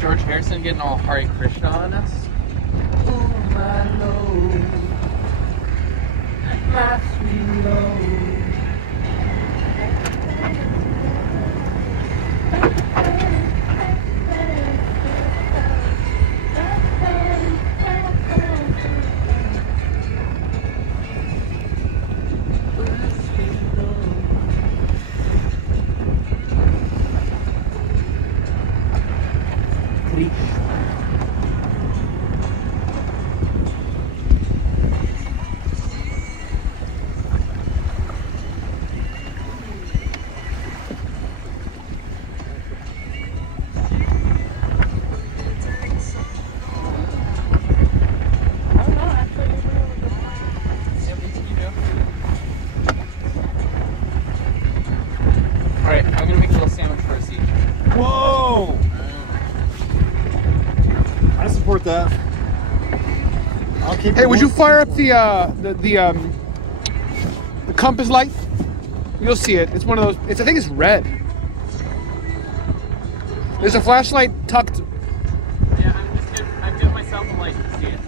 George Harrison getting all Hare Krishna on us. Oh my Lord, my sweet Lord. That. I'll keep. Hey, would you fire up the compass light? You'll see it. It's one of those. I think it's red. There's a flashlight tucked. Yeah, I've given myself a light to see it.